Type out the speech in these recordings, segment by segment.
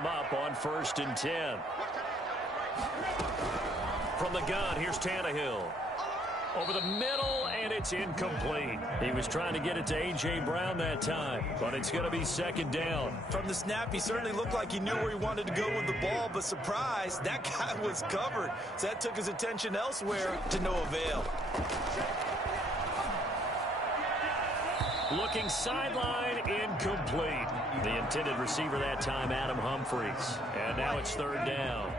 come up on 1st and 10. From the gun, here's Tannehill. Over the middle, and it's incomplete. He was trying to get it to A.J. Brown that time, but it's going to be 2nd down. From the snap, he certainly looked like he knew where he wanted to go with the ball, but surprise, that guy was covered. So that took his attention elsewhere to no avail. Looking sideline, incomplete. The intended receiver that time, Adam Humphries. And now it's 3rd down.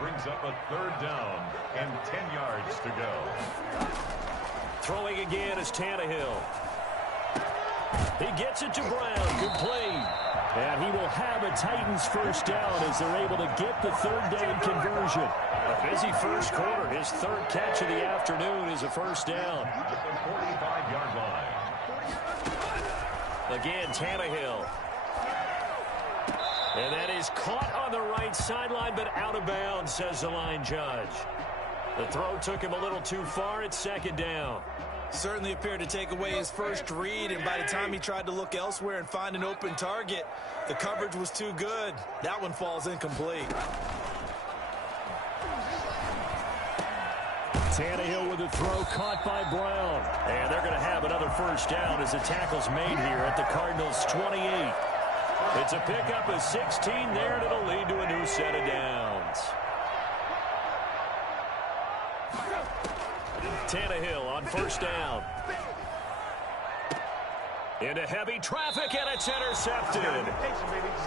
Brings up a 3rd down and 10 yards to go. Throwing again is Tannehill. He gets it to Brown, complete. And he will have a Titans 1st down as they're able to get the 3rd down conversion. A busy 1st quarter. His 3rd catch of the afternoon is a 1st down. At the 45-yard line. Again, Tannehill. And that is caught on the right sideline, but out of bounds, says the line judge. The throw took him a little too far. It's 2nd down. Certainly appeared to take away his first read, and by the time he tried to look elsewhere and find an open target, the coverage was too good. That one falls incomplete. Tannehill with a throw caught by Brown. And they're going to have another 1st down as the tackle's made here at the Cardinals' 28. It's a pickup of 16 there, and it'll lead to a new set of downs. Tannehill on 1st down. Into heavy traffic, and it's intercepted.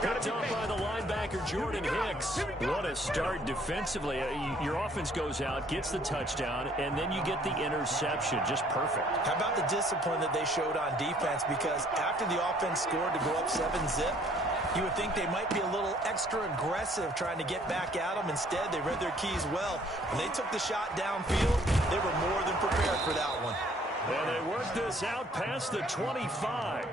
Picked up by the linebacker, Jordan Hicks. What a start defensively. Your offense goes out, gets the touchdown, and then you get the interception. Just perfect. How about the discipline that they showed on defense? Because after the offense scored to go up 7-zip, you would think they might be a little extra aggressive trying to get back at them. Instead, they read their keys well. When they took the shot downfield, they were more than prepared for that one. And they worked this out past the 25.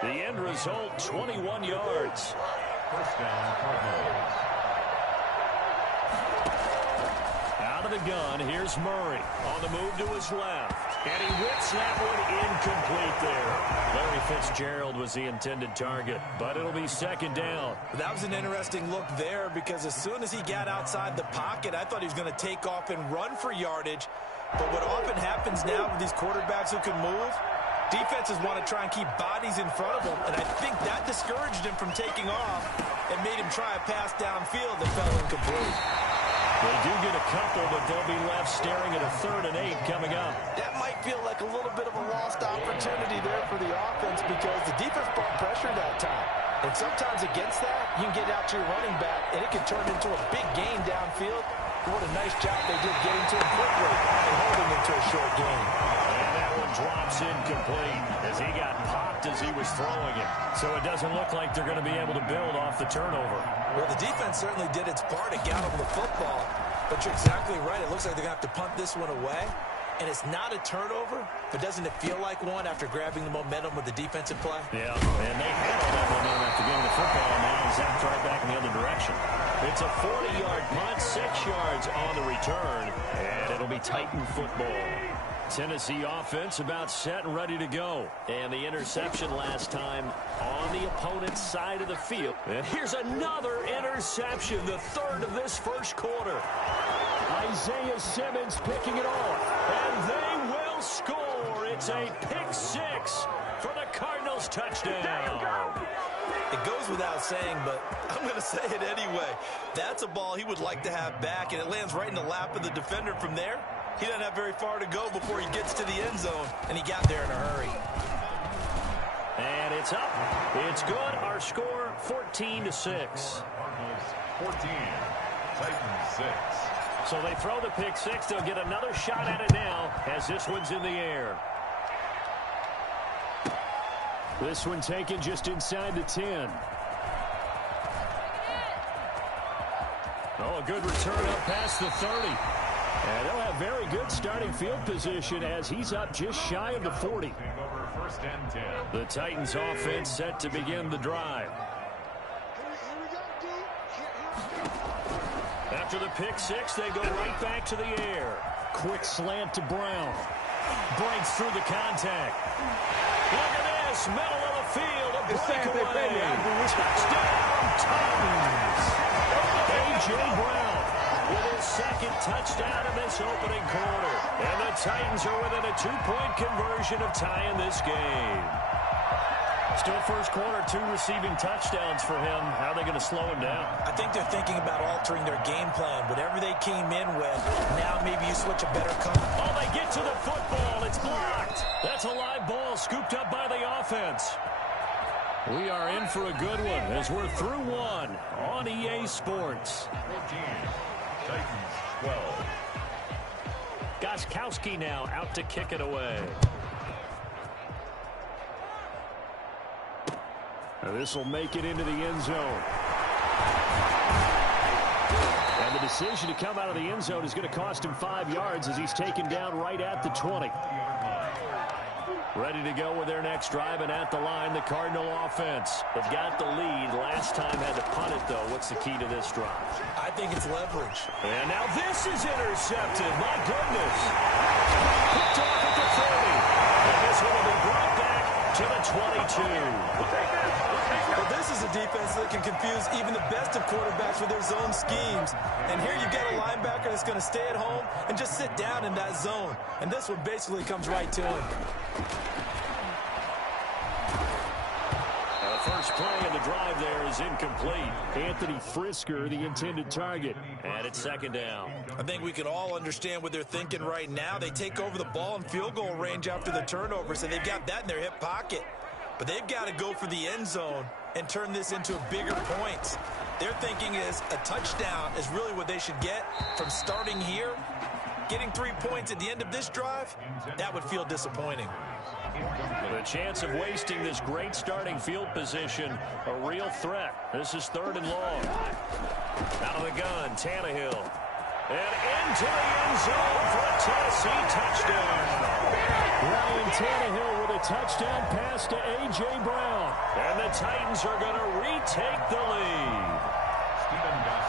The end result, 21 yards. 1st down, Cardinals. Out of the gun, here's Murray. On the move to his left. And he whips that one incomplete there. Larry Fitzgerald was the intended target, but it'll be 2nd down. That was an interesting look there because as soon as he got outside the pocket, I thought he was going to take off and run for yardage. But what often happens now with these quarterbacks who can move, defenses want to try and keep bodies in front of them, and I think that discouraged him from taking off and made him try a pass downfield that fell incomplete. They do get a couple, but they'll be left staring at a 3rd and 8 coming up. That might feel like a little bit of a lost opportunity there for the offense because the defense brought pressure that time. And sometimes against that, you can get out to your running back, and it can turn into a big gain downfield. What a nice job they did getting to him quickly and holding him to a short gain. And that one drops incomplete as he got popped as he was throwing it. So it doesn't look like they're going to be able to build off the turnover. Well, the defense certainly did its part to get him the football. But you're exactly right. It looks like they're going to have to punt this one away. And it's not a turnover, but doesn't it feel like one after grabbing the momentum with the defensive play? Yeah, and they had all that momentum after getting the football, and now he's zapped right back in the other direction. It's a 40-yard punt, 6 yards on the return, and it'll be Titan football. Tennessee offense about set and ready to go. And the interception last time on the opponent's side of the field. And here's another interception, the 3rd of this 1st quarter. Isaiah Simmons picking it off, and they will score. It's a pick 6 for the Cardinals touchdown. It goes without saying, but I'm going to say it anyway. That's a ball he would like to have back, and it lands right in the lap of the defender from there. He doesn't have very far to go before he gets to the end zone, and he got there in a hurry. And it's up. It's good. Our score, 14-6. Cardinals 14, Titans 6. So they throw the pick 6. They'll get another shot at it now as this one's in the air. This one taken just inside the 10. Oh, a good return up past the 30. And they'll have very good starting field position as he's up just shy of the 40. The Titans offense set to begin the drive. After the pick 6, they go right back to the air. Quick slant to Brown. Breaks through the contact. Look at this, middle of the field, a breakaway. Touchdown, touchdown in this opening quarter. And the Titans are within a 2-point conversion of tying this game. Still first quarter, 2 receiving touchdowns for him. How are they going to slow him down? I think they're thinking about altering their game plan. Whatever they came in with, now maybe you switch a better cover. Oh, they get to the football. It's blocked. That's a live ball scooped up by the offense. We are in for a good one as we're through one on EA Sports. 14, Titans 12. Gostkowski now out to kick it away. Now this will make it into the end zone. And the decision to come out of the end zone is going to cost him 5 yards as he's taken down right at the 20. Ready to go with their next drive, and at the line, the Cardinal offense. They've got the lead. Last time had to punt it, though. What's the key to this drive? I think it's leverage. And now this is intercepted. My goodness. Picked off at the 30. And this one will be brought back to the 22. But this is a defense that can confuse even the best of quarterbacks with their zone schemes. And here you've got a linebacker that's going to stay at home and just sit down in that zone. And this one basically comes right to him. The first play of the drive there is incomplete. Anthony Frisker, the intended target. And it's second down. I think we can all understand what they're thinking right now. They take over the ball in field goal range after the turnover, so they've got that in their hip pocket. But they've got to go for the end zone and turn this into a bigger point. Their thinking is a touchdown is really what they should get from starting here. Getting 3 points at the end of this drive, that would feel disappointing. The chance of wasting this great starting field position, a real threat. This is 3rd and long. Out of the gun, Tannehill. And into the end zone for a Tennessee touchdown. Ryan Tannehill with a touchdown pass to A.J. Brown. And the Titans are going to retake the lead.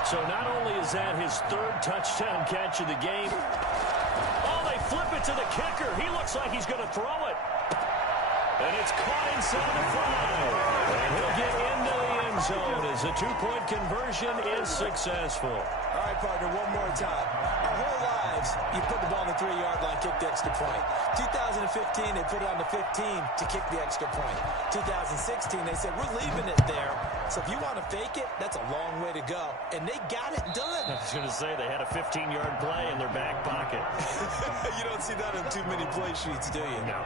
So not only is that his 3rd touchdown catch of the game, oh, they flip it to the kicker. He looks like he's going to throw it. And it's caught inside the 5. And he'll get into the end zone as a 2-point conversion is successful. All right, partner, one more time. Our whole lives, you put the ball on the 3-yard line, kick the extra point. 2015, they put it on the 15 to kick the extra point. 2016, they said, we're leaving it there. So if you want to fake it, that's a long way to go. And they got it done. I was going to say, they had a 15-yard play in their back pocket. You don't see that in too many play sheets, do you? No.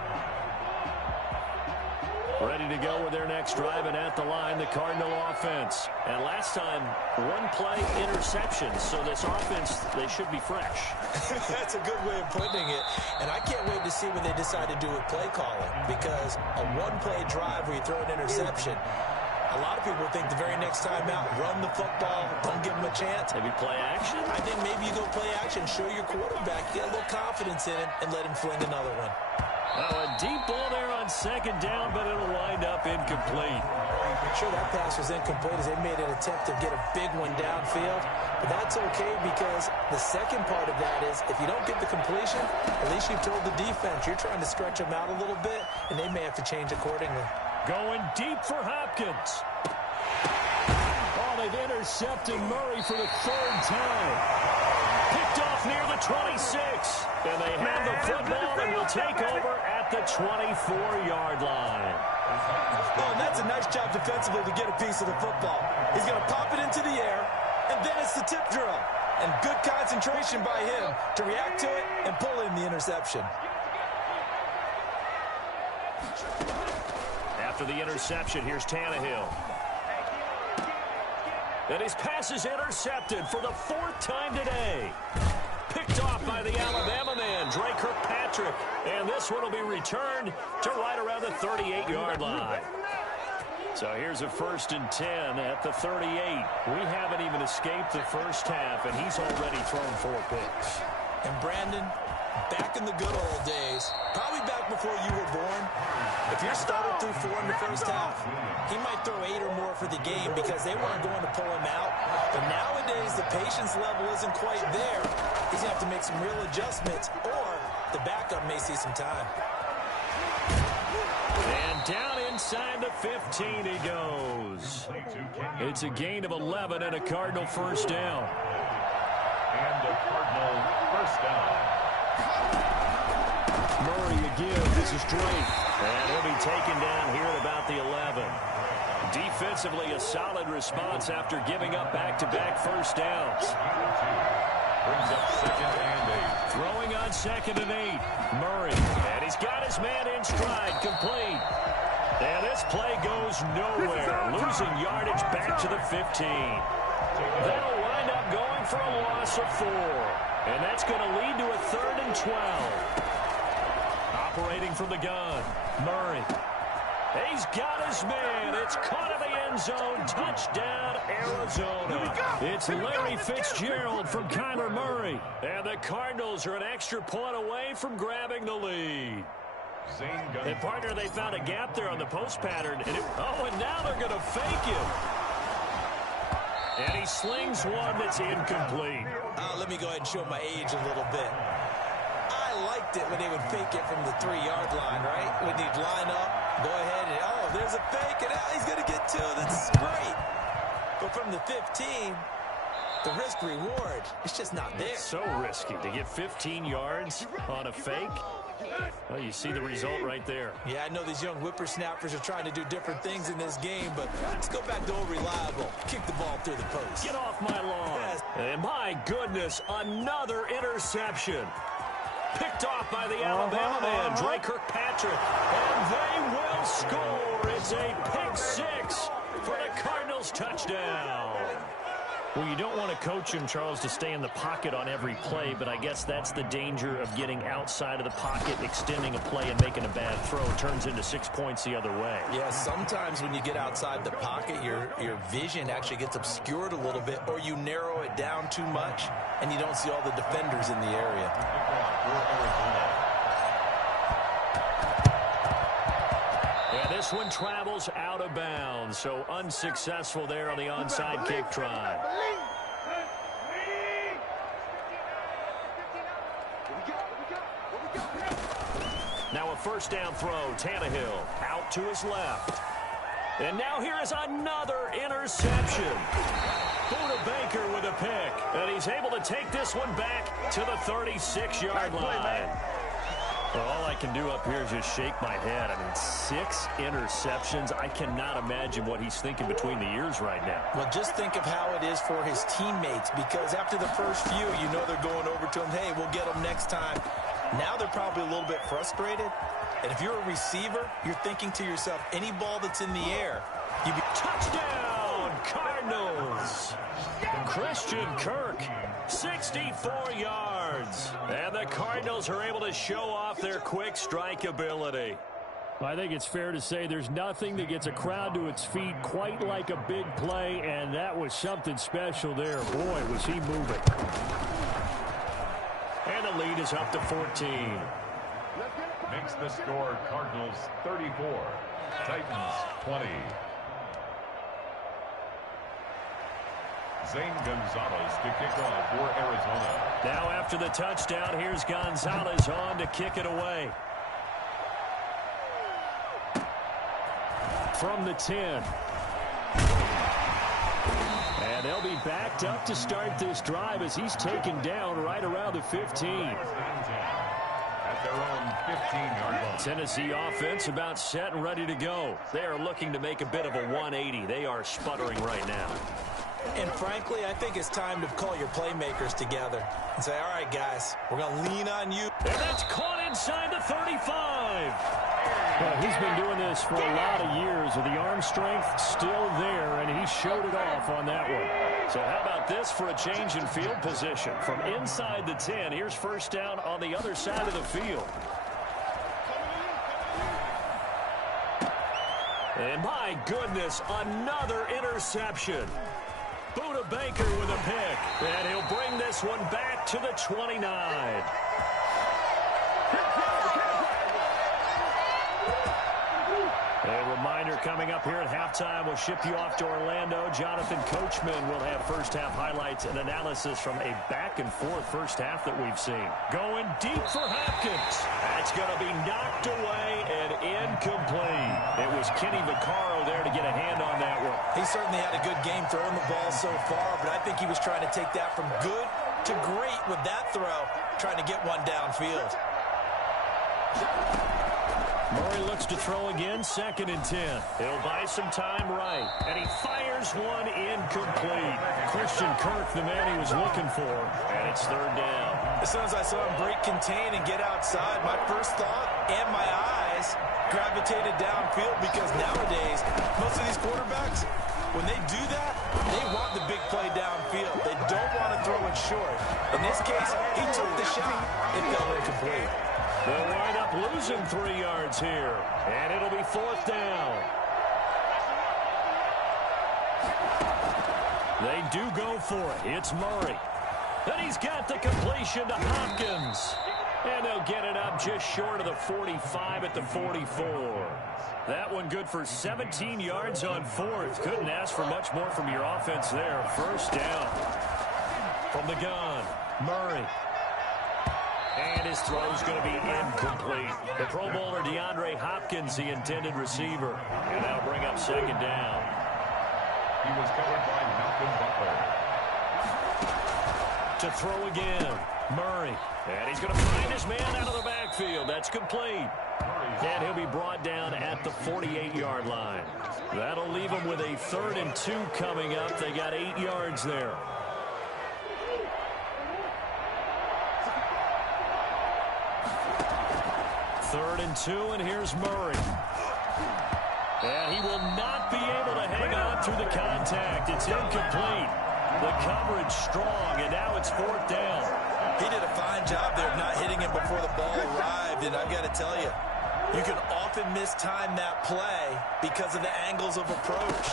Ready to go with their next drive, and at the line, the Cardinal offense. And last time, 1-play interception, so this offense, they should be fresh. That's a good way of putting it. And I can't wait to see what they decide to do with play calling, because a 1-play drive where you throw an interception, a lot of people think the very next time out, run the football, don't give them a chance. Maybe play action? I think maybe you go play action, show your quarterback, get a little confidence in him, and let him fling another one. Oh, a deep ball there on second down, but it'll wind up incomplete. I'm sure that pass was incomplete as they made an attempt to get a big one downfield. But that's okay because the second part of that is if you don't get the completion, at least you've told the defense you're trying to stretch them out a little bit, and they may have to change accordingly. Going deep for Hopkins. Oh, they've intercepted Murray for the 3rd time. Picked off near the 26. And they have the football and will take over at the 24-yard line. Oh, and that's a nice job defensively to get a piece of the football. He's going to pop it into the air, and then it's the tip drill. And good concentration by him to react to it and pull in the interception. After the interception, here's Tannehill. And his pass is intercepted for the 4th time today. Picked off by the Alabama man, Dre Kirkpatrick. And this one will be returned to right around the 38-yard line. So here's a 1st and 10 at the 38. We haven't even escaped the first half, and he's already thrown 4 picks. And Brandon, back in the good old days, probably back before you were born, if you're started through 4 in the first half, he might throw 8 or more for the game because they weren't going to pull him out. But nowadays, the patience level isn't quite there. He's going to have to make some real adjustments, or the backup may see some time. And down inside the 15 he goes. It's a gain of 11 and a Cardinal first down. And a Cardinal first down. Murray again. This is straight. And he'll be taken down here at about the 11. Defensively, a solid response after giving up back-to-back first downs. Brings up 2nd and 8. Throwing on 2nd and 8. Murray. And he's got his man in stride. Complete. And this play goes nowhere. Losing yardage back to the 15. That'll wind up going for a loss of 4. And that's going to lead to a 3rd and 12. Operating from the gun. Murray. He's got his man. It's caught in the end zone. Touchdown, Arizona. It's Larry Fitzgerald from Kyler Murray. And the Cardinals are an extra point away from grabbing the lead. And, partner, they found a gap there on the post pattern. And and now they're going to fake it. And he slings one that's incomplete. Let me go ahead and show my age a little bit. I liked it when they would fake it from the 3-yard line, right? When they'd line up, go ahead and, there's a fake, and he's going to get 2. That's great. But from the 15, the risk-reward, it's just not there. It's so risky to get 15 yards on a fake. Well, you see the result right there. Yeah, I know these young whippersnappers are trying to do different things in this game, but let's go back to old reliable. Kick the ball through the post. Get off my lawn. Yes. And my goodness, another interception. Picked off by the Alabama man, Dre Kirkpatrick. And they will score. It's a pick 6 for the Cardinals touchdown. Well, you don't want to coach him, Charles, to stay in the pocket on every play, but I guess that's the danger of getting outside of the pocket, extending a play, and making a bad throw. It turns into 6 points the other way. Yeah, sometimes when you get outside the pocket, your vision actually gets obscured a little bit, or you narrow it down too much, and you don't see all the defenders in the area. And this one travels out of bounds, so unsuccessful there on the onside kick try. Now a first down throw. Tannehill out to his left. And now here is another interception. Buda Baker with a pick. And he's able to take this one back to the 36-yard line. Well, all I can do up here is just shake my head. I mean, 6 interceptions. I cannot imagine what he's thinking between the ears right now. Well, just think of how it is for his teammates, because after the first few, you know they're going over to him, hey, we'll get him next time. Now they're probably a little bit frustrated. And if you're a receiver, you're thinking to yourself, any ball that's in the air, you be touchdown, Cardinals. Christian Kirk, 64 yards. And the Cardinals are able to show off their quick strike ability. I think it's fair to say there's nothing that gets a crowd to its feet quite like a big play, and that was something special there. Boy, was he moving. And the lead is up to 14. Makes the score Cardinals 34, Titans 20. Zane Gonzalez to kick off for Arizona. Now after the touchdown, here's Gonzalez on to kick it away. From the 10. And they'll be backed up to start this drive as he's taken down right around the 15. At their own 15-yard line. Tennessee offense about set and ready to go. They are looking to make a bit of a 180. They are sputtering right now. And frankly, I think it's time to call your playmakers together and say, all right, guys, we're going to lean on you. And that's caught inside the 35. Well, he's been doing this for a lot of years with the arm strength still there, and he showed it off on that one. So how about this for a change in field position? From inside the 10, here's first down on the other side of the field. And my goodness, another interception. Buda Baker with a pick, and he'll bring this one back to the 29. A reminder coming up here at halftime, we'll ship you off to Orlando. Jonathan Coachman will have first-half highlights and analysis from a back-and-forth first half that we've seen. Going deep for Hopkins. That's going to be knocked away and incomplete. It was Kenny Vaccaro there to get a hand on that one. He certainly had a good game throwing the ball so far, but I think he was trying to take that from good to great with that throw, trying to get one downfield. Murray looks to throw again, 2nd and 10. He'll buy some time right, and he fires one incomplete. Christian Kirk, the man he was looking for, and it's 3rd down. As soon as I saw him break contain and get outside, my first thought and my eyes gravitated downfield, because nowadays, most of these quarterbacks, when they do that, they want the big play downfield. They don't want to throw it short. In this case, he took the shot. It fell incomplete. They'll wind up losing 3 yards here, and it'll be 4th down. They do go for it. It's Murray. And he's got the completion to Hopkins. And they'll get it up just short of the 45 at the 44. That one good for 17 yards on 4th. Couldn't ask for much more from your offense there. 1st down. From the gun, Murray. And his throw's going to be incomplete. The Pro Bowler DeAndre Hopkins, the intended receiver. And that'll bring up 2nd down. He was covered by Malcolm Butler. To throw again, Murray. And he's going to find his man out of the backfield. That's complete. And he'll be brought down at the 48-yard line. That'll leave him with a 3rd and 2 coming up. They got 8 yards there. Third and 2, and here's Murray. And he will not be able to hang on through the contact. It's incomplete. The coverage strong, and now it's 4th down. He did a fine job there of not hitting him before the ball arrived, and I've got to tell you, you can often mistime that play because of the angles of approach.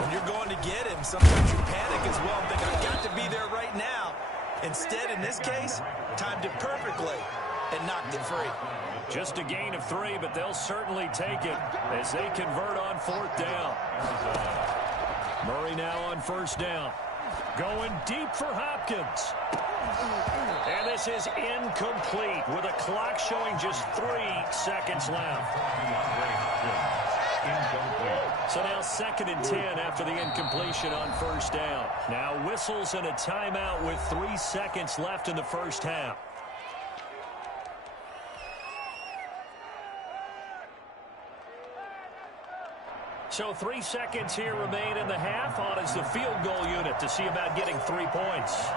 When you're going to get him, sometimes you panic as well and think, I've got to be there right now. Instead, in this case, timed it perfectly and knocked it free. Just a gain of 3, but they'll certainly take it as they convert on 4th down. Murray now on 1st down. Going deep for Hopkins. And this is incomplete with a clock showing just 3 seconds left. So now 2nd and 10 after the incompletion on 1st down. Now whistles and a timeout with 3 seconds left in the 1st half. So 3 seconds here remain in the half. On is the field goal unit to see about getting 3 points.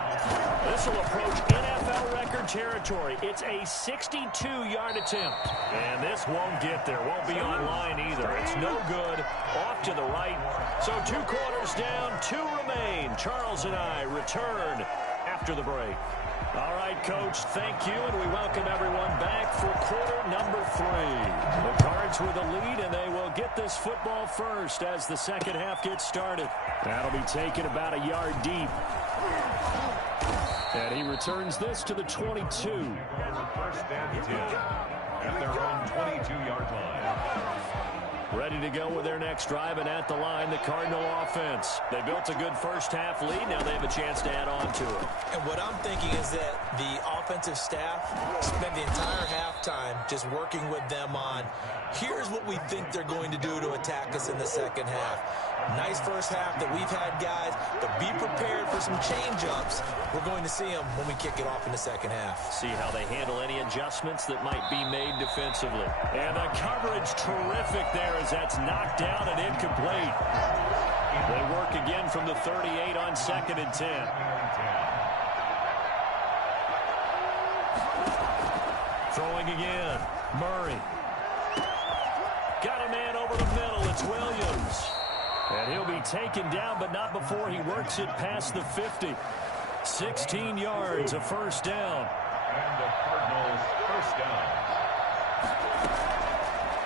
This will approach NFL record territory. It's a 62-yard attempt. And this won't get there. Won't be online either. It's no good. Off to the right. So 2 quarters down, 2 remain. Charles and I return after the break. All right, Coach, thank you, and we welcome everyone back for quarter number 3. The Cards with a lead, and they will get this football first as the second half gets started. That'll be taken about a yard deep. And he returns this to the 22. 1st and 10 at their own 22-yard line. Ready to go with their next drive, and at the line, the Cardinal offense. They built a good first half lead. Now they have a chance to add on to it. And what I'm thinking is that the offensive staff spent the entire halftime just working with them on, here's what we think they're going to do to attack us in the second half. Nice first half that we've had, guys, but be prepared for some change-ups. We're going to see them when we kick it off in the second half. See how they handle any adjustments that might be made defensively. And the coverage terrific there as that's knocked down and incomplete. They work again from the 38 on 2nd and 10. Throwing again. Murray. Got a man over the middle. It's Williams. And he'll be taken down, but not before he works it past the 50. 16 yards, a 1st down. And the Cardinals' 1st down.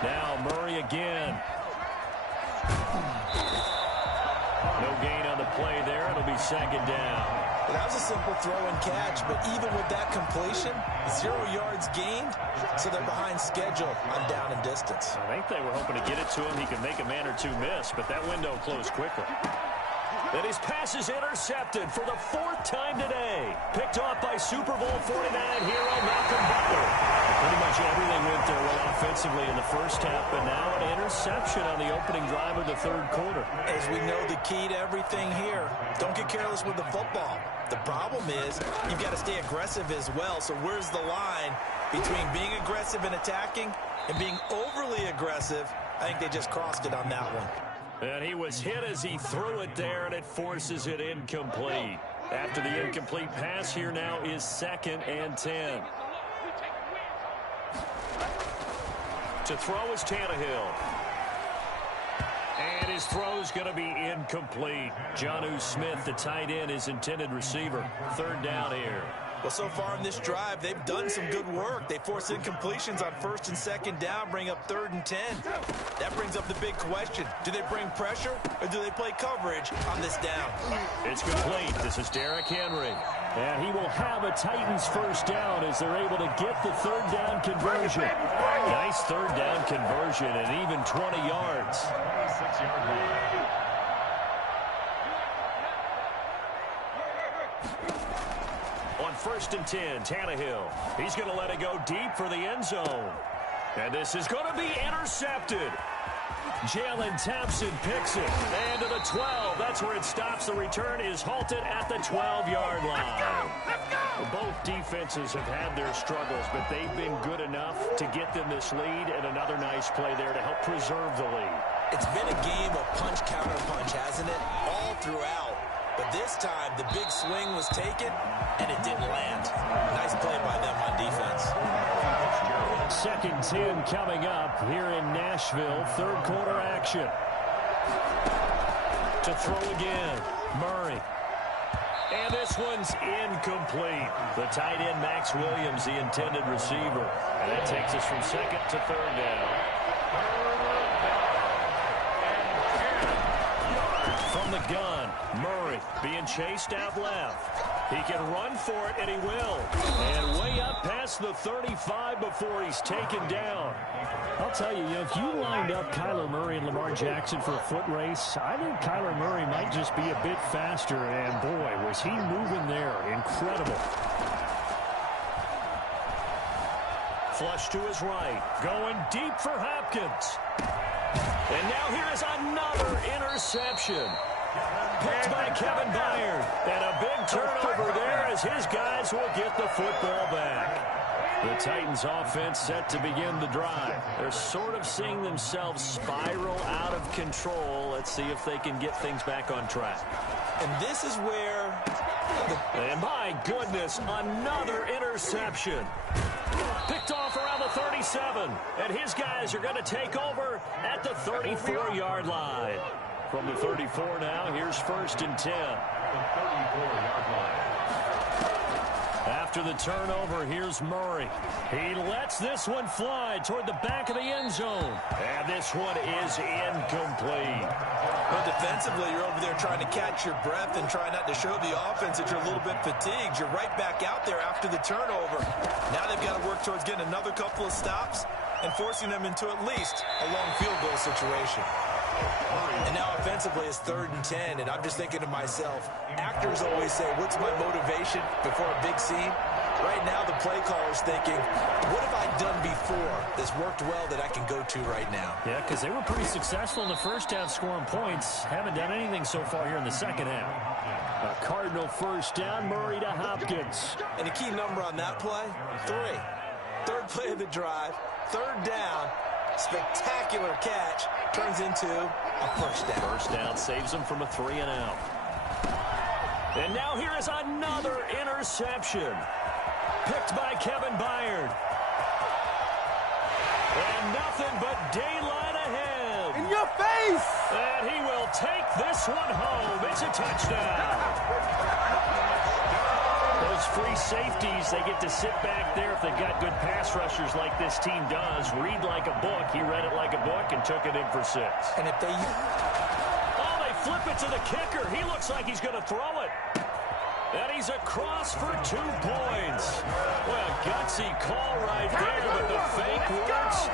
Now Murray again. No gain on the play there. It'll be 2nd down. Well, that was a simple throw and catch, but even with that completion, 0 yards gained, so they're behind schedule on down and distance. I think they were hoping to get it to him. He could make a man or 2 miss, but that window closed quickly. And his pass is intercepted for the 4th time today. Picked off by Super Bowl 49 hero Malcolm Butler. Pretty much everything went their way offensively in the first half, but now an interception on the opening drive of the 3rd quarter. As we know, the key to everything here, don't get careless with the football. The problem is you've got to stay aggressive as well. So where's the line between being aggressive and attacking and being overly aggressive? I think they just crossed it on that one. And he was hit as he threw it there, and it forces it incomplete. After the incomplete pass, here now is 2nd and 10. To throw is Tannehill. And his throw is going to be incomplete. Jonnu Smith, the tight end, is intended receiver. 3rd down here. Well, so far in this drive, they've done some good work. They force incompletions on 1st and 2nd down, bring up 3rd and 10. That brings up the big question. Do they bring pressure or do they play coverage on this down? It's complete. This is Derrick Henry. And he will have a Titans 1st down as they're able to get the 3rd down conversion. Nice 3rd down conversion and even 20 yards. 6-yard line. On 1st and 10, Tannehill. He's going to let it go deep for the end zone. And this is going to be intercepted. Jalen Thompson picks it. And to the 12. That's where it stops. The return is halted at the 12-yard line. Both defenses have had their struggles, but they've been good enough to get them this lead, and another nice play there to help preserve the lead. It's been a game of punch-counter-punch, hasn't it? All throughout. But this time, the big swing was taken, and it didn't land. Nice play by them on defense. 2nd 10 coming up here in Nashville. 3rd quarter action. To throw again, Murray. And this one's incomplete. The tight end, Max Williams, the intended receiver. And that takes us from 2nd to 3rd down. From the gun, Murray being chased out left. He can run for it, and he will. And way up past the 35 before he's taken down. I'll tell you, if you lined up Kyler Murray and Lamar Jackson for a foot race, I think Kyler Murray might just be a bit faster. And, boy, was he moving there. Incredible. Flush to his right. Going deep for Hopkins. And now here is another interception. Picked by Kevin Byard. And a big turnover there as his guys will get the football back. The Titans offense set to begin the drive. They're sort of seeing themselves spiral out of control. Let's see if they can get things back on track. And this is where... And my goodness, another interception. Picked off around the 37. And his guys are going to take over at the 34-yard line. From the 34 now, here's 1st and 10. The 34-yard line. After the turnover, here's Murray. He lets this one fly toward the back of the end zone. And this one is incomplete. Well, defensively, you're over there trying to catch your breath and try not to show the offense that you're a little bit fatigued. You're right back out there after the turnover. Now they've got to work towards getting another couple of stops and forcing them into at least a long field goal situation. And now offensively it's 3rd and 10, and I'm just thinking to myself, actors always say, what's my motivation before a big scene? Right now the play caller's thinking, what have I done before that's worked well that I can go to right now? Yeah, because they were pretty successful in the first half scoring points. Haven't done anything so far here in the second half. A Cardinal 1st down, Murray to Hopkins. And the key number on that play, 3. 3rd play of the drive, 3rd down. Spectacular catch turns into a 1st down. 1st down saves him from a 3-and-out. And now here is another interception. Picked by Kevin Byard. And nothing but daylight ahead. In your face! And he will take this one home. It's a touchdown. Those free safeties, they get to sit back there if they've got good pass rushers like this team does. Read like a book. He read it like a book and took it in for 6. And if they... Oh, they flip it to the kicker. He looks like he's going to throw it. And he's across for 2 points. Well, gutsy call right there, but the fake works.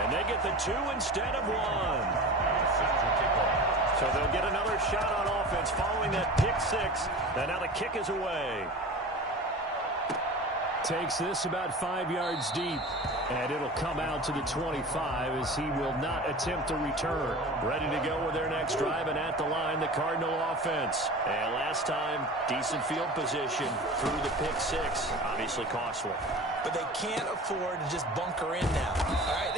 And they get the 2 instead of 1. So they'll get another shot on offense. offense following that pick six. And now the kick is away. Takes this about 5 yards deep. And it'll come out to the 25 as he will not attempt a return. Ready to go with their next drive, and at the line, the Cardinal offense. And last time, decent field position through the pick six. Obviously costly. But they can't afford to just bunker in now. All right,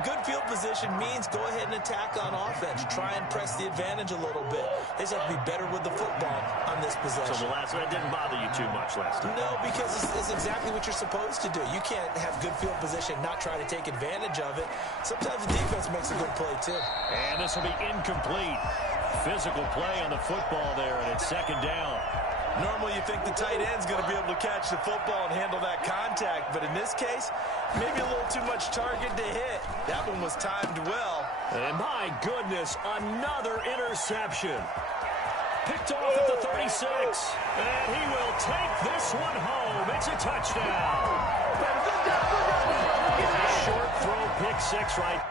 good field position means go ahead and attack on offense. Try and press the advantage a little bit. They just have to be better with the football on this possession. So that didn't bother you too much last time? No, because it's exactly what you're supposed to do. You can't have good field position, not try to take advantage of it. Sometimes the defense makes a good play, too. And this will be incomplete. Physical play on the football there, and it's second down. Normally you think the tight end's going to be able to catch the football and handle that contact, but in this case, maybe a little too much target to hit. That one was timed well. And my goodness, another interception. Picked off at the 36. And he will take this one home. It's a touchdown. Short throw, pick six right.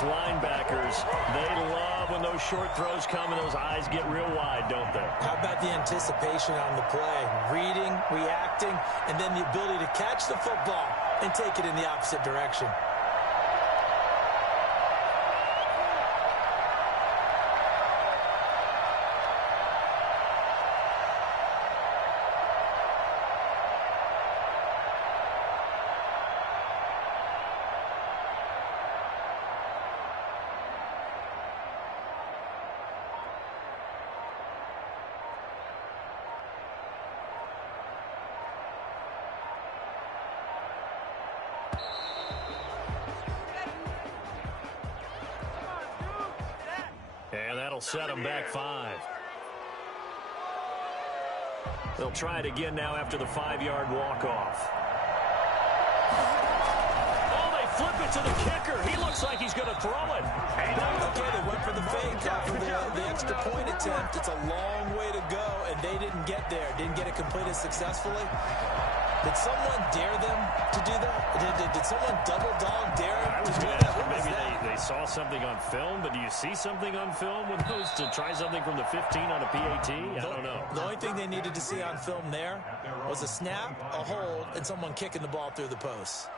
those linebackers, they love when those short throws come and those eyes get real wide, don't they? How about the anticipation on the play? Reading, reacting, and then the ability to catch the football and take it in the opposite direction. And that'll set them back 5. They'll try it again now after the 5-yard walk-off. Oh, they flip it to the kicker. He looks like he's going to throw it. Okay, they went for the fake after the extra point attempt. It's a long way to go, and they didn't get there. Didn't get it completed successfully. Did someone dare them to do that? Did someone double dog dare them to do that? Maybe they saw something on film, but do you see something on film with those to try something from the 15 on a PAT? I don't know. The only thing they needed to see on film there was a snap, a hold, and someone kicking the ball through the post.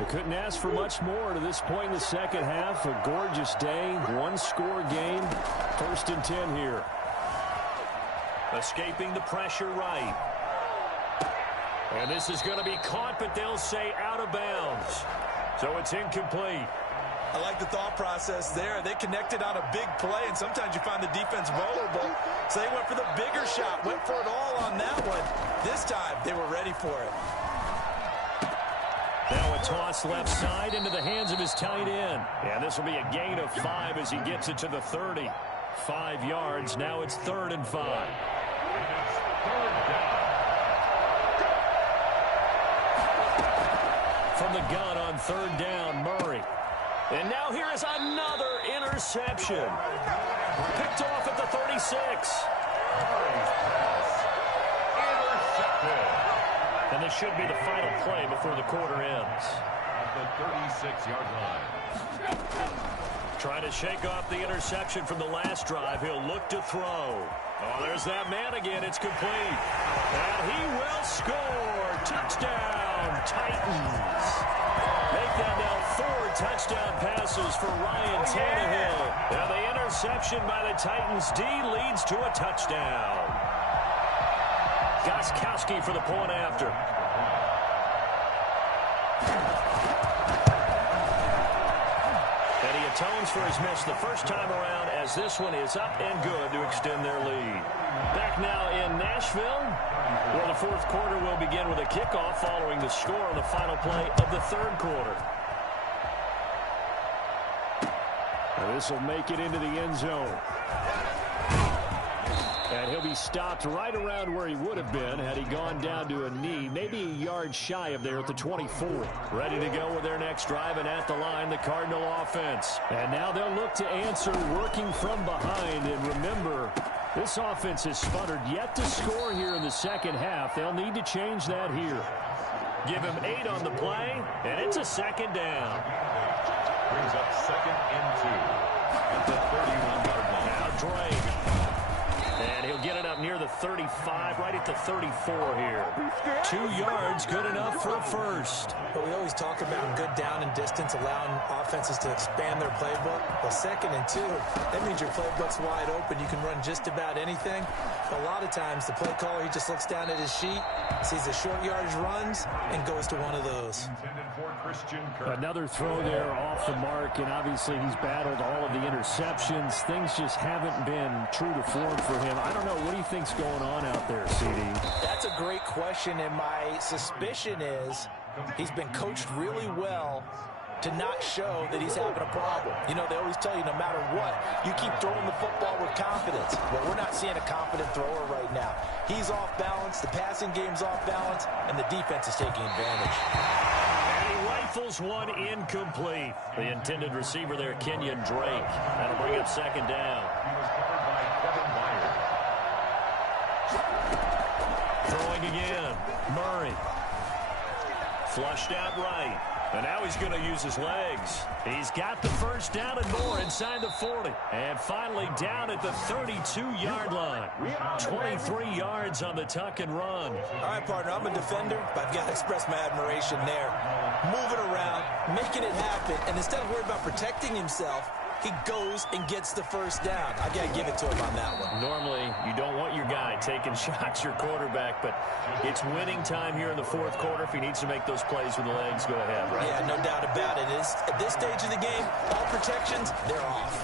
We couldn't ask for much more to this point in the second half. A gorgeous day, one-score game. 1st and 10 here. Escaping the pressure right. And this is going to be caught, but they'll say out of bounds. So it's incomplete. I like the thought process there. They connected on a big play, and sometimes you find the defense vulnerable. So they went for the bigger shot, went for it all on that one. This time, they were ready for it. Now a toss left side into the hands of his tight end. And this will be a gain of 5 as he gets it to the 30. 5 yards. Now it's 3rd and 5. From the gun on 3rd down, Murray. And now here is another interception. Picked off at the 36. And this should be the final play before the quarter ends. At the 36-yard line. Trying to shake off the interception from the last drive. He'll look to throw. Oh, there's that man again. It's complete. And he will score. Touchdown, Titans. Make that now 4 touchdown passes for Ryan Tannehill. Now the interception by the Titans D leads to a touchdown. Gostkowski for the point after. And he atones for his miss the first time around as this one is up and good to extend their lead. Back now in Nashville, where the 4th quarter will begin with a kickoff following the score on the final play of the 3rd quarter. And this will make it into the end zone. And he'll be stopped right around where he would have been had he gone down to a knee, maybe a yard shy of there at the 24. Ready to go with their next drive, and at the line, the Cardinal offense. And now they'll look to answer working from behind. And remember, this offense has sputtered yet to score here in the second half. They'll need to change that here. Give him 8 on the play, and it's a 2nd down. Brings up 2nd and 2 at the 31-yard line. Now Drake. And he'll get it up near the 35, right at the 34 here. 2 yards, good enough for a first. But we always talk about good down and distance, allowing offenses to expand their playbook. Well, 2nd and 2, that means your playbook's wide open. You can run just about anything. A lot of times, the play caller, he just looks down at his sheet, sees the short yardage runs, and goes to one of those. Another throw there off the mark, and obviously he's battled all of the interceptions. Things just haven't been true to form for him. I don't know. What do you think's going on out there, CD? That's a great question, and my suspicion is he's been coached really well to not show that he's having a problem. You know, they always tell you no matter what, you keep throwing the football with confidence. Well, we're not seeing a confident thrower right now. He's off balance, the passing game's off balance, and the defense is taking advantage. And he rifles one incomplete. The intended receiver there, Kenyon Drake. That'll bring up 2nd down. Throwing again. Murray. Flushed out right. And now he's going to use his legs. He's got the first down and more inside the 40. And finally down at the 32-yard line. 23 yards on the tuck and run. All right, partner, I'm a defender, but I've got to express my admiration there. Moving around, making it happen, and instead of worrying about protecting himself, he goes and gets the first down. I got to give it to him on that one. Normally, you don't want your guy taking shots, your quarterback, but it's winning time here in the fourth quarter. If he needs to make those plays with the legs, go ahead, right? Yeah, no doubt about it. At this stage of the game, all protections, they're off.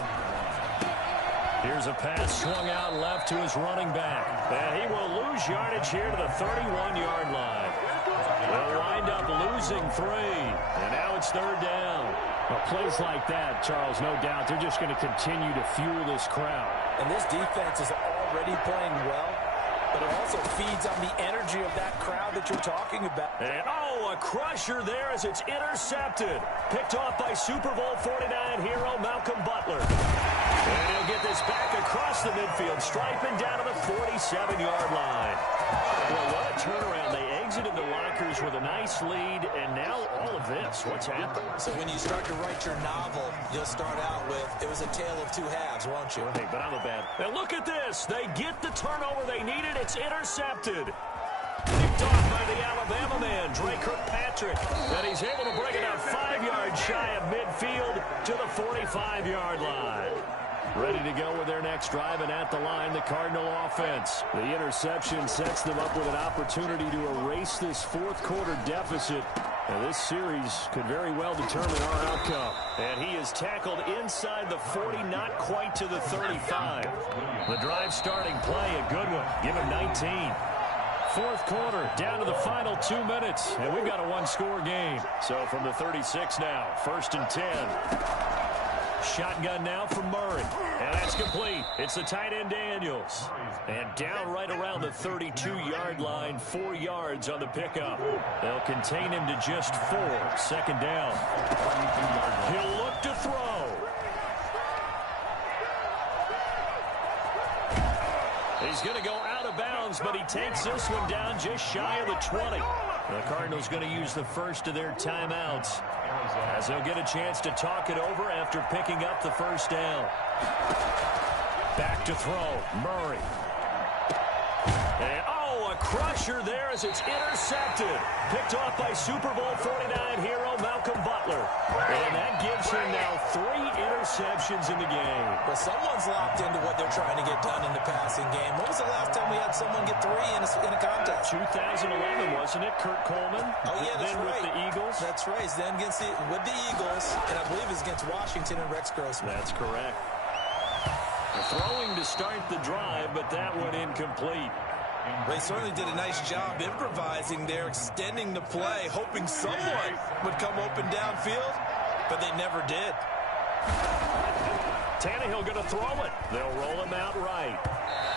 Here's a pass swung out left to his running back. And he will lose yardage here to the 31-yard line. They'll wind up losing 3. And now it's third down. Well, plays like that, Charles, no doubt, they're just going to continue to fuel this crowd. And this defense is already playing well, but it also feeds on the energy of that crowd that you're talking about. And, a crusher there as it's intercepted. Picked off by Super Bowl 49 hero Malcolm Butler. And he'll get this back across the midfield, striping down to the 47-yard line. Well, what a turnaround. They exited the lockers with a nice lead, and now all of this. What's happened? So when you start to write your novel, you'll start out with, it was a tale of two halves, won't you? Hey, but I'm a bad. Now look at this. They get the turnover they needed. It's intercepted. Picked off by the Alabama man, Dre Kirkpatrick. And he's able to bring it out 5 yards shy of midfield to the 45-yard line. Ready to go with their next drive, and at the line, the Cardinal offense. The interception sets them up with an opportunity to erase this fourth quarter deficit. And this series could very well determine our outcome. And he is tackled inside the 40, not quite to the 35. The drive starting play, a good one. Give him 19. Fourth quarter, down to the final 2 minutes, and we've got a one-score game. So from the 36 now, 1st and 10. Shotgun now from Murray, and that's complete. It's the tight end Daniels. And down right around the 32-yard line, 4 yards on the pickup. They'll contain him to just 4. 2nd down. He'll look to throw. He's going to go out of bounds, but he takes this one down just shy of the 20. The Cardinals going to use the first of their timeouts, as they'll get a chance to talk it over after picking up the first down. Back to throw, Murray. And, a crusher there as it's intercepted. Picked off by Super Bowl 49 hero Malcolm Butler. And that gives him now 3 interceptions in the game. Well, someone's locked into what they're trying to get done in the passing game. When was the last time we had someone get 3 in a contest? 2011, wasn't it? Kurt Coleman. Oh, yeah, that's then right. With the Eagles. That's right. Then with the Eagles, and I believe it's against Washington and Rex Grossman. That's correct. Throwing to start the drive, but that one incomplete. They certainly did a nice job improvising there, extending the play, hoping someone would come open downfield, but they never did. Tannehill going to throw it. They'll roll him out right.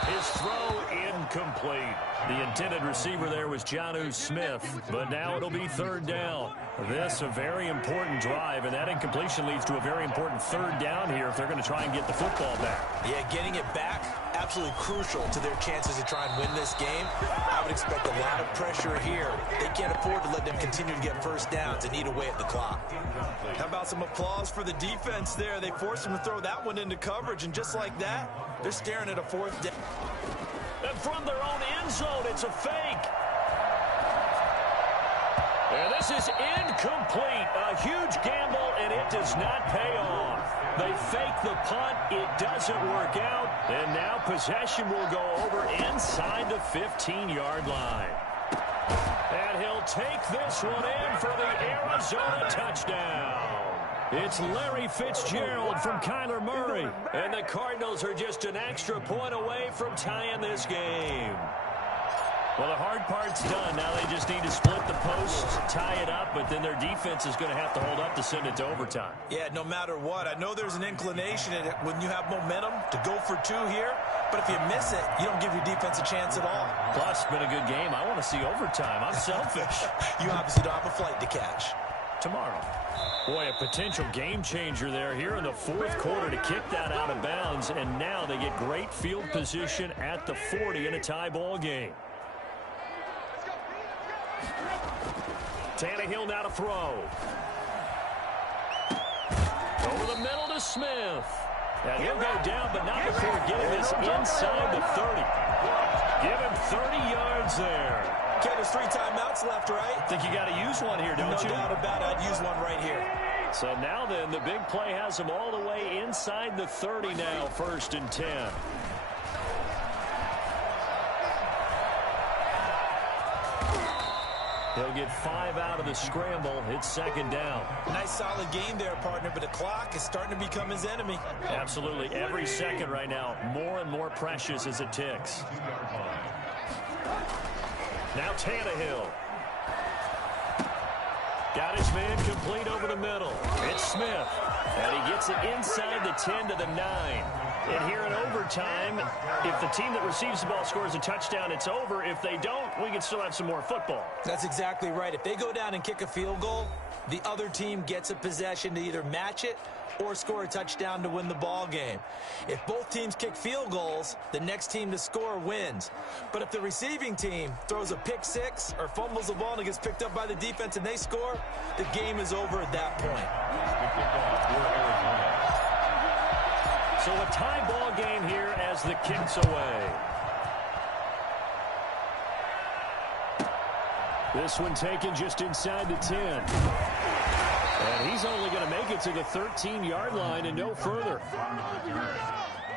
His throw incomplete. The intended receiver there was Jonnu Smith, but now it'll be 3rd down. This a very important drive, and that incompletion leads to a very important 3rd down here if they're going to try and get the football back. Yeah, getting it back, absolutely crucial to their chances to try and win this game. I would expect a lot of pressure here. They can't afford to let them continue to get first downs and eat away at the clock. How about some applause for the defense there? They forced them to throw that one into coverage, and just like that, they're staring at a 4th down. And from their own end zone, it's a fake. And this is incomplete. A huge gamble, and it does not pay off. They fake the punt. It doesn't work out. And now possession will go over inside the 15-yard line. And he'll take this one in for the Arizona touchdown. It's Larry Fitzgerald from Kyler Murray. And the Cardinals are just an extra point away from tying this game. Well, the hard part's done. Now they just need to split the post, tie it up, but then their defense is going to have to hold up to send it to overtime. Yeah, no matter what. I know there's an inclination in it when you have momentum to go for 2 here, but if you miss it, you don't give your defense a chance at all. Plus, it's been a good game. I want to see overtime. I'm selfish. You obviously don't have a flight to catch. tomorrow. Boy, a potential game changer there here in the fourth quarter to kick that out of bounds, and now they get great field position at the 40 in a tie ball game. Tannehill now to throw. Over the middle to Smith. And he'll go down, but not before getting this inside the 30. Give him 30 yards there. Okay, there's 3 timeouts left, right? Think you got to use one here, don't you? No doubt about it. I'd use one right here. So now then, the big play has him all the way inside the 30 now, 1st and 10. He'll get 5 out of the scramble. It's 2nd down. Nice solid game there, partner, but the clock is starting to become his enemy. Absolutely. Every second right now, more and more precious as it ticks. Now Tannehill. Got his man complete over the middle. It's Smith. And he gets it inside the 10 to the 9. And here in overtime, if the team that receives the ball scores a touchdown, it's over. If they don't, we can still have some more football. That's exactly right. If they go down and kick a field goal, the other team gets a possession to either match it or score a touchdown to win the ball game. If both teams kick field goals, the next team to score wins. But if the receiving team throws a pick six or fumbles the ball and it gets picked up by the defense and they score, the game is over at that point. So a tie ball game here as the kick's away. This one taken just inside the 10. And he's only going to make it to the 13-yard line and no further.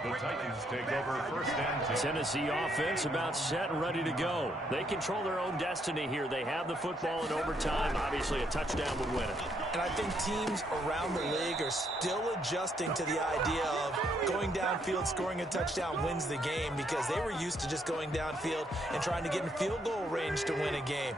The Titans take over 1st and 10. Tennessee offense about set and ready to go. They control their own destiny here. They have the football in overtime. Obviously, a touchdown would win it. And I think teams around the league are still adjusting to the idea of going downfield, scoring a touchdown wins the game, because they were used to just going downfield and trying to get in field goal range to win a game.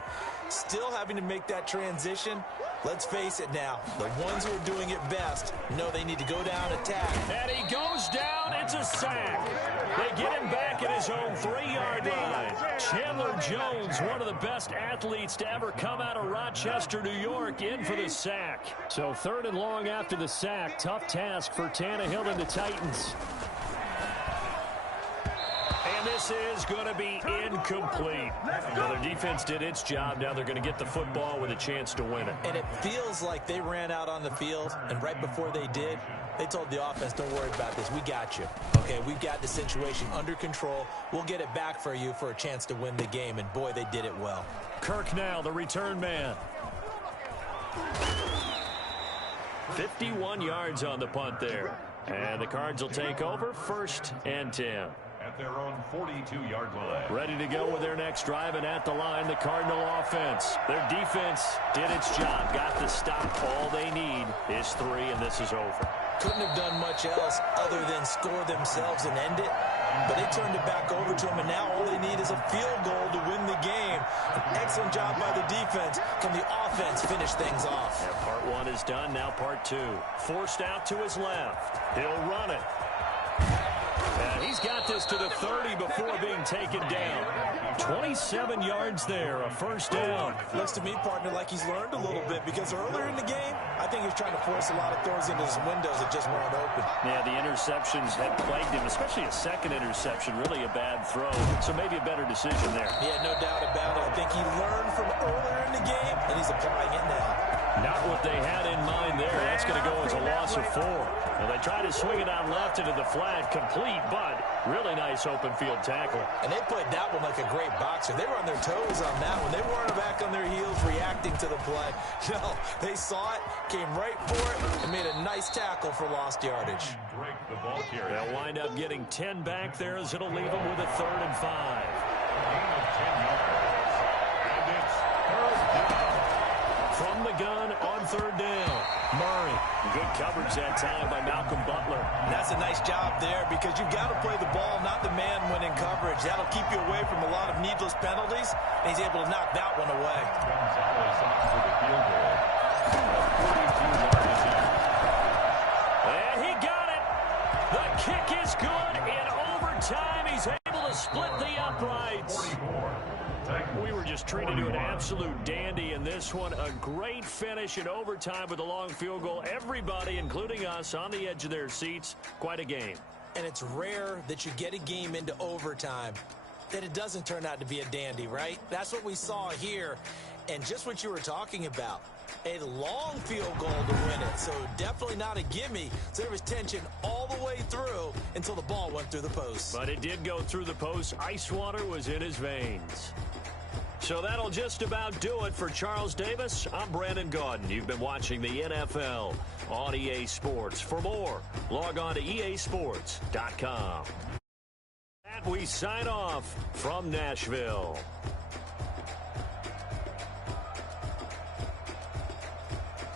Still having to make that transition. Let's face it now, the ones who are doing it best know they need to go down, attack. And he goes down. It's a sack. They get him back at his own 3-yard line. Chandler Jones, one of the best athletes to ever come out of Rochester, New York, in for the sack. So 3rd and long after the sack. Tough task for Tannehill and the Titans. And this is going to be incomplete. Now, their defense did its job. Now they're going to get the football with a chance to win it. And it feels like they ran out on the field, and right before they did, they told the offense, don't worry about this. We got you. Okay, we've got the situation under control. We'll get it back for you for a chance to win the game. And, boy, they did it well. Kirk now, the return man. 51 yards on the punt there. And the Cards will take over 1st and 10. At their own 42-yard line. Ready to go with their next drive, and at the line, the Cardinal offense. Their defense did its job, got the stop. All they need is 3, and this is over. Couldn't have done much else other than score themselves and end it. But they turned it back over to them, and now all they need is a field goal to win the game. An excellent job by the defense. Can the offense finish things off? Yeah, part 1 is done, now part 2. Forced out to his left. He'll run it. And he's got this to the 30 before being taken down. 27 yards there, a 1st down. Looks to me, partner, like he's learned a little bit, because earlier in the game, I think he was trying to force a lot of throws into his windows that just weren't open. Yeah, the interceptions had plagued him, especially a second interception, really a bad throw. So maybe a better decision there. Yeah, no doubt about it. I think he learned from earlier in the game, and he's applying it now. Not what they had in mind there. That's going to go as a loss of 4. Well, they try to swing it out left into the flat, complete, but really nice open field tackle. And they played that one like a great boxer. They were on their toes on that one. They weren't back on their heels reacting to the play. No, they saw it, came right for it, and made a nice tackle for lost yardage. They'll wind up getting 10 back there as it'll leave them with a 3rd and 5. Gain of 10 yards. And it's 3rd down. From the gun on 3rd down. Murray. Good coverage that time by Malcolm Butler. And that's a nice job there, because you've got to play the ball, not the man when in coverage. That'll keep you away from a lot of needless penalties, and he's able to knock that one away. Gonzalez on for the field goal. A 42-yard attempt. And he got it. The kick is good. In overtime, he's able to split the uprights. 44. Titans We were just treated to an absolute dandy in this one. A great finish in overtime with a long field goal. Everybody, including us, on the edge of their seats. Quite a game. And it's rare that you get a game into overtime that it doesn't turn out to be a dandy, right? That's what we saw here. And just what you were talking about, a long field goal to win it. So definitely not a gimme. So there was tension all the way through until the ball went through the post. But it did go through the post. Ice water was in his veins. So that'll just about do it for Charles Davis. I'm Brandon Gaudin. You've been watching the NFL on EA Sports. For more, log on to easports.com. And we sign off from Nashville.